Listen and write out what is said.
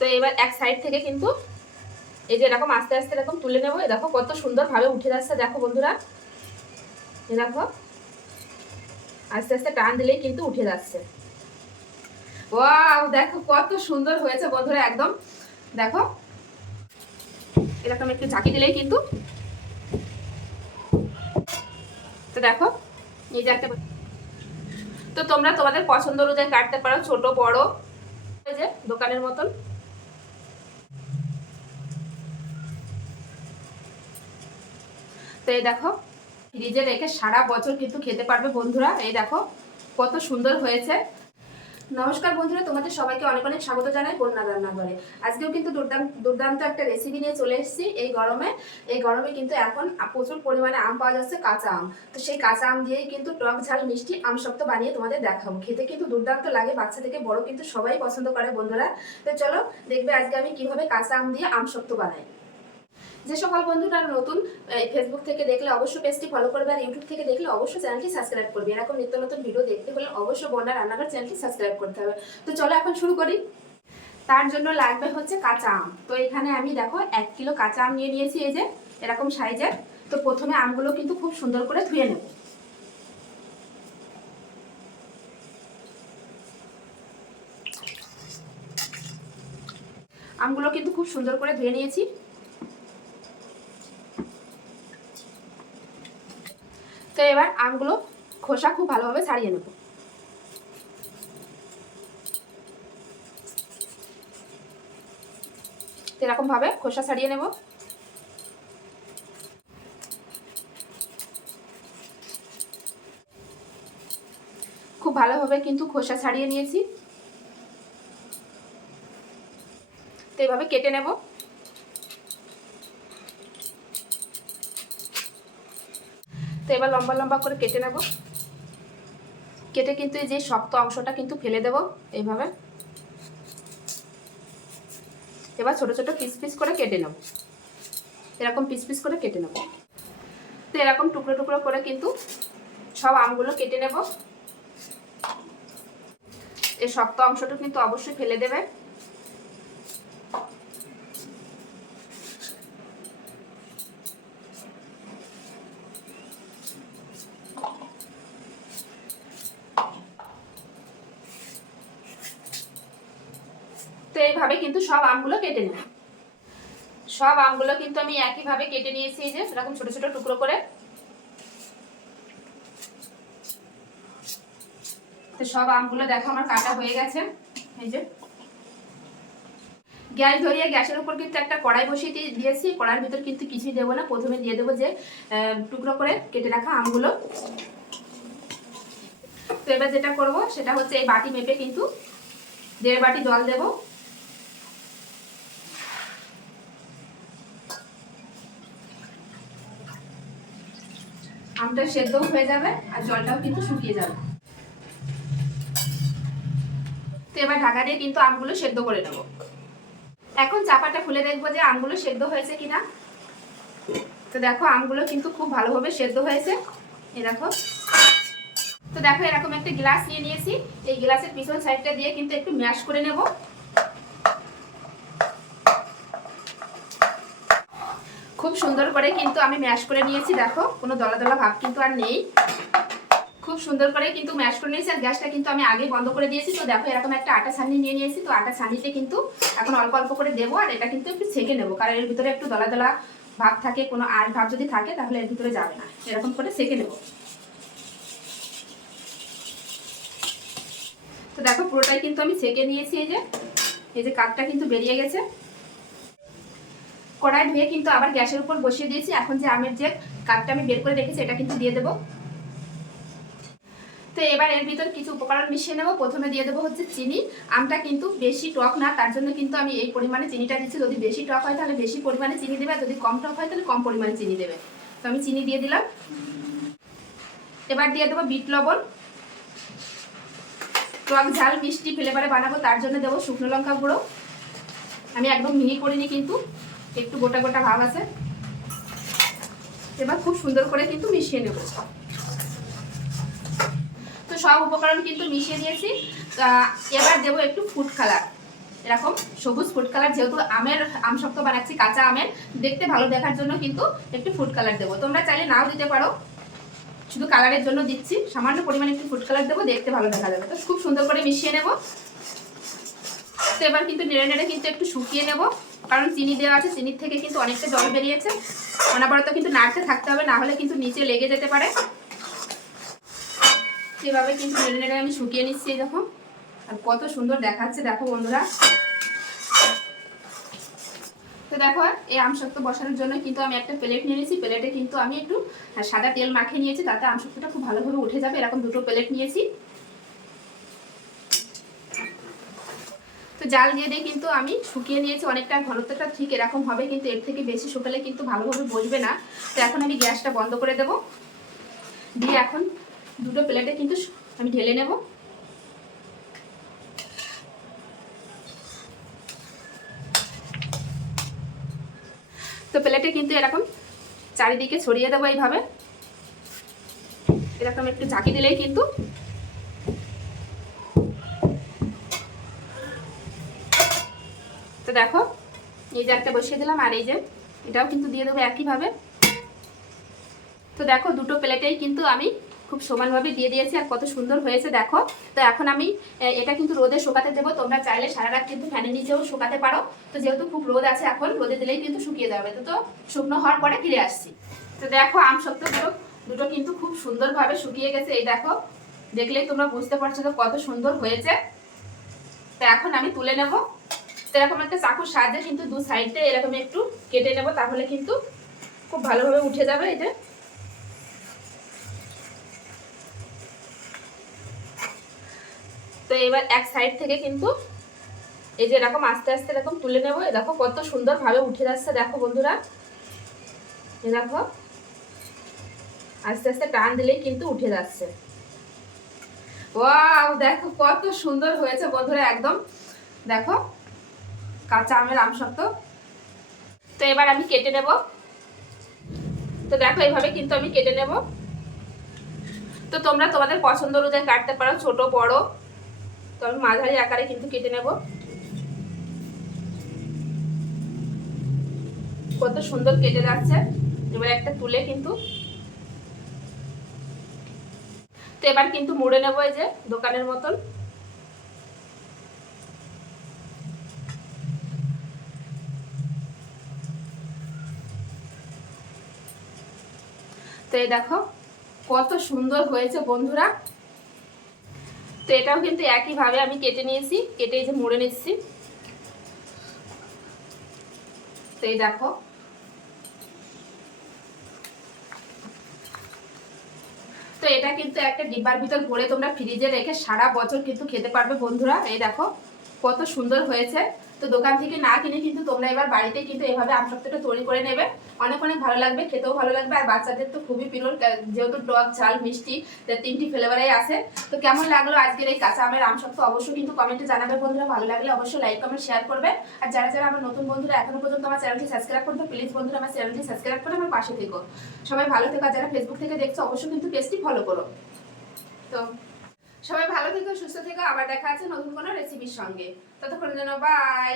তো এবার এক সাইড থেকে কিন্তু এই যে এরকম আস্তে আস্তে এরকম তুলে নেব। দেখো কত সুন্দরভাবে উঠে যাচ্ছে, দেখো বন্ধুরা। দেখো, আস্তে আস্তে টান দিলেই কিন্তু উঠে যাচ্ছে। দেখো কত সুন্দর হয়েছে বন্ধুরা, একদম। দেখো, এরকম একটু ঝাঁকি দিলেই কিন্তু তো দেখো, এই যে একটা তো তোমরা তোমাদের পছন্দ অনুযায়ী কাটতে পারো, ছোট, বড় যে দোকানের মতন। এই দেখো, ফ্রিজে রেখে সারা বছর কিন্তু খেতে পারবে বন্ধুরা। এই দেখো, কত সুন্দর হয়েছে। নমস্কার বন্ধুরা, তোমাদের সবাইকে অনেক অনেক স্বাগত জানাই বন্যা রান্নাঘরে। আজকেও কিন্তু দুর্দান্ত দুর্দান্ত একটা রেসিপি নিয়ে চলে এসেছি এই গরমে। এই গরমে কিন্তু এখন প্রচুর পরিমাণে আম পাওয়া যাচ্ছে কাঁচা আম। তো সেই কাঁচা আম দিয়েই কিন্তু টক ঝাল মিষ্টি আম শক্ত বানিয়ে তোমাদের দেখাবো। খেতে কিন্তু দুর্দান্ত লাগে, বাচ্চা থেকে বড় কিন্তু সবাই পছন্দ করে বন্ধুরা। তো চলো, দেখবে আজকে আমি কীভাবে কাঁচা আম দিয়ে আম শক্ত বানাই। যে সকল বন্ধুরা নতুন ফেসবুক থেকে দেখলে অবশ্যই পেজটি ফলো করবে আর ইউটিউব থেকে দেখলে অবশ্যই চ্যানেলটি সাবস্ক্রাইব করবে। এরকম নিত্য নতুন ভিডিও দেখতে হলে অবশ্যই বন্যা রান্নাঘর চ্যানেলটি সাবস্ক্রাইব করতে হবে। তো চলো এখন শুরু করি। তার জন্য লাগবে হচ্ছে কাঁচা আম। তো এখানে আমি দেখো এক কিলো কাঁচা আম নিয়ে নিয়েছি, এই যে এরকম সাইজের। তো প্রথমে আমগুলো কিন্তু খুব সুন্দর করে ধুয়ে নেব। আমগুলো কিন্তু খুব সুন্দর করে ধুয়ে নিয়েছি। তো এবার আমগুলো খোসা খুব ভালোভাবে ছাড়িয়ে নেব। এরকম ভাবে খোসা ছাড়িয়ে নেব। খুব ভালোভাবে কিন্তু খোসা ছাড়িয়ে নিয়েছি। তো এভাবে কেটে নেব। তো এবার লম্বা লম্বা করে কেটে নেব। কেটে কিন্তু এই যে শক্ত অংশটা কিন্তু ফেলে দেব এইভাবে। এবার ছোট ছোট পিস পিস করে কেটে নেব। এরকম পিস পিস করে কেটে নেব। তো এরকম টুকরো টুকরো করে কিন্তু সব আমগুলো কেটে নেব। এই শক্ত অংশটা কিন্তু অবশ্যই ফেলে দেবে। এইভাবে কিন্তু সব আমগুলো কেটে নেব। সব আমগুলো কিন্তু আমি একইভাবে কেটে নিয়েছি যে, এরকম ছোট ছোট টুকরো করে। তো সব আমগুলো দেখো, আমার কাটা হয়ে গেছে। এই যে। গ্যাস ধরিয়ে গ্যাসের উপর কিন্তু একটা কড়াই বসিয়ে দিয়েছি। কড়াইয়ের ভিতর কিন্তু কিছুই দেবো না। প্রথমে দিয়ে দেবো যে টুকরো করে কেটে রাখা আমগুলো। তো এবার যেটা করব, সেটা হচ্ছে এই বাটি মেপে কিন্তু দেড় বাটি জল দেবো। আমটা সেদ্ধও হয়ে যাবে আর জলটাও কিন্তু শুকিয়ে যাবে। তো এবার ঢাকা দিয়ে কিন্তু আমগুলো সেদ্ধ করে নেব। এখন চাপাটা খুলে দেখব যে আমগুলো সেদ্ধ হয়েছে কিনা। তো দেখো, আমগুলো কিন্তু খুব ভালোভাবে সেদ্ধ হয়েছে। এই দেখো। তো দেখো, এরকম একটা গ্লাস নিয়ে নিয়েছি। এই গ্লাসের পিছন সাইডটা দিয়ে কিন্তু একটু ম্যাশ করে নেব। খুব সুন্দর করে কিন্তু আমি ম্যাশ করে নিয়েছি, দেখো, কোনো দলা দলা ভাব কিন্তু আর নেই। খুব সুন্দর করে কিন্তু ম্যাশ করে নিয়েছি, আর গ্যাসটা কিন্তু আমি আগে বন্ধ করে দিয়েছি। তো দেখো, এরকম একটা আটা ছানি নিয়ে নিয়েছি, তো আটা ছানিতে কিন্তু এখন অল্প অল্প করে দেবো, আর এটা কিন্তু একটু ছেঁকে নেব, কারণ এর ভিতরে একটু দলা দলা ভাব থাকে, কোনো আর ভাব যদি থাকে, তাহলে এর ভিতরে যাবে না। এরকম করে ছেঁকে নেব। তো দেখো, পুরোটাই কিন্তু আমি ছেঁকে নিয়েছি, এই যে এই যে কাঠটা কিন্তু বেরিয়ে গেছে। কড়াই ধুয়ে কিন্তু আবার গ্যাসের উপর বসিয়ে দিয়েছি। এখন যে আমের যে কাঠটা আমি বের করে রেখেছি, এটা কিন্তু দিয়ে দেবো। তো এবার এর ভিতর কিছু উপকরণ মিশিয়ে নেব। প্রথমে দিয়ে দেবো হচ্ছে চিনি। আমটা কিন্তু বেশি টক না, তার জন্য কিন্তু আমি এই পরিমাণে চিনিটা দিচ্ছি। যদি বেশি টক হয়, তাহলে বেশি পরিমাণে চিনি দেবে, আর যদি কম টক হয়, তাহলে কম পরিমাণে চিনি দেবে। তো আমি চিনি দিয়ে দিলাম। এবার দিয়ে দেবো বিট লবণ। টক ঝাল, মিষ্টি ফ্লেভারে বানাবো, তার জন্য দেবো শুকনো লঙ্কা গুঁড়ো। আমি একদম মিহি করিনি কিন্তু। একটু গোটা গোটা ভাব আছে। এবার খুব সুন্দর করে কিন্তু মিশিয়ে নেব। তো সব উপকরণ কিন্তু মিশিয়ে দিয়েছি। এবার দেবো একটু ফুড কালার এরকম সবুজ ফুড কালার যেহেতু আমের আম শক্ত বানাচ্ছি, কাঁচা আমের, দেখতে ভালো দেখার জন্য কিন্তু একটু ফুড কালার দেবো। তোমরা চাইলে নাও দিতে পারো। শুধু কালারের জন্য দিচ্ছি। সামান্য পরিমাণে একটু ফুড কালার দেবো, দেখতে ভালো দেখা যাবে। তো খুব সুন্দর করে মিশিয়ে নেব। তো এবার কিন্তু নেড়ে নেড়ে কিন্তু একটু শুকিয়ে নেব। কারণ চিনি দেওয়া আছে, চিনির থেকে কিন্তু অনেকটা জল বেরিয়েছে। অনাবরত কিন্তু নাড়তে থাকতে হবে, না হলে কিন্তু নিচে লেগে যেতে পারে। সেভাবে কিন্তু নেড়ে নেড়ে আমি শুকিয়ে নিচ্ছি দেখো। আর কত সুন্দর দেখাচ্ছে, দেখো বন্ধুরা। তো দেখো, এই আমসত্ব বসানোর জন্য কিন্তু আমি একটা প্লেট নিয়ে নিয়েছি। প্লেটে কিন্তু আমি একটু সাদা তেল মাখিয়ে নিয়েছি, তাতে আমসত্বটা খুব ভালোভাবে উঠে যাবে। এরকম দুটো প্লেট নিয়েছি। জাল দিয়ে দিয়ে কিন্তু আমি শুকিয়ে নিয়েছি। অনেকটা ঘনত্বটা ঠিক এরকম হবে, কিন্তু এর থেকে বেশি শুকালে কিন্তু ভালোভাবে বসবে না। তো এখন আমি গ্যাসটা বন্ধ করে দেব। দিয়ে এখন দুটো প্লেটে কিন্তু আমি ঢেলে নেব। তো প্লেটে কিন্তু এরকম চারিদিকে ছড়িয়ে দেবো এইভাবে। এরকম একটু ঝাঁকি দিলেই কিন্তু তো দেখো, এই যে একটা বসিয়ে দিলাম, আর এই যে এটাও কিন্তু দিয়ে দেবো একইভাবে। তো দেখো, দুটো প্লেটেই কিন্তু আমি খুব সমানভাবে দিয়ে দিয়েছি, আর কত সুন্দর হয়েছে, দেখো। তো এখন আমি এটা কিন্তু রোদে শুকাতে দেবো, তোমরা চাইলে সারা রাত কিন্তু ফ্যানের নিচেও শুকাতে পারো। তো যেহেতু খুব রোদ আছে এখন, রোদে দিলেই কিন্তু শুকিয়ে যাবে। তো তো শুকনো হওয়ার পরে ফিরে আসছি। তো দেখো, আম সত্য দুটো কিন্তু খুব সুন্দরভাবে শুকিয়ে গেছে, এই দেখো। দেখলেই তোমরা বুঝতে পারছ তো কত সুন্দর হয়েছে। তো এখন আমি তুলে নেব। তো এরকম একটা চাকুর সাহায্যে কিন্তু দু সাইডে এরকম একটু কেটে নেব, তাহলে কিন্তু খুব ভালোভাবে উঠে যাবে এটা। তো এবার এক সাইড থেকে কিন্তু এই যে এরকম আস্তে আস্তে এরকম তুলে নেব। দেখো কত সুন্দরভাবে উঠে যাচ্ছে, দেখো বন্ধুরা। দেখো, আস্তে আস্তে টান দিলেই কিন্তু উঠে যাচ্ছে। ওয়াও, দেখো কত সুন্দর হয়েছে বন্ধুরা, একদম। দেখো কাঁচা আমের আমসত্ব তো এবার আমি কেটে নেব। তো দেখো এইভাবে কিন্তু আমি কেটে নেব। তো তোমরা তোমাদের পছন্দ অনুযায়ী কাটতে পারো, ছোট, বড়। তো আমি মাঝারি আকারে কিন্তু কেটে নেব। কত সুন্দর কেটে যাচ্ছে। এবার একটা তুলে কিন্তু। তো এবার কিন্তু মুড়ে নেব এই যে দোকানের মতন। তো এই দেখো, কত সুন্দর হয়েছে বন্ধুরা। তো এটাও কিন্তু একইভাবে আমি কেটে নিয়েছি, কেটে যে মুড়ে নিচ্ছি। তো এই দেখো। তো এটা কিন্তু একটা ডিব্বার ভিতর ভরে তোমরা ফ্রিজে রেখে সারা বছর কিন্তু খেতে পারবে বন্ধুরা, এই দেখো। কত সুন্দর হয়েছে। তো দোকান থেকে না কিনে কিন্তু তোমরা এবার বাড়িতে কিন্তু এভাবে আমসত্বটা তৈরি করে নেবে। অনেক অনেক ভালো লাগবে, খেতেও ভালো লাগবে, আর বাচ্চাদের তো খুবই প্রিয়। যেহেতু টক, ঝাল, মিষ্টি তিনটি ফ্লেভারেই আছে। তো কেমন লাগল আজকের এই কাঁচা আমের আমসত্ব অবশ্যই কিন্তু কমেন্টে জানাবে বন্ধুরা। ভালো লাগলে অবশ্যই লাইক কমেন্ট শেয়ার করবে। আর যারা যারা আমার নতুন বন্ধুরা এখনও পর্যন্ত আমার চ্যানেলটি সাবস্ক্রাইব করতে প্লিজ বন্ধুরা আমার চ্যানেলটি সাবস্ক্রাইব করে আমার পাশে থেকো। সবাই ভালো থেকো যারা ফেসবুক থেকে দেখছ, অবশ্যই কিন্তু পেজটি ফলো করো। তো সবাই ভালো থেকো, সুস্থ থেকো। আবার দেখা আছে নতুন কোনো রেসিপির সঙ্গে। ততক্ষণের জন্য বাই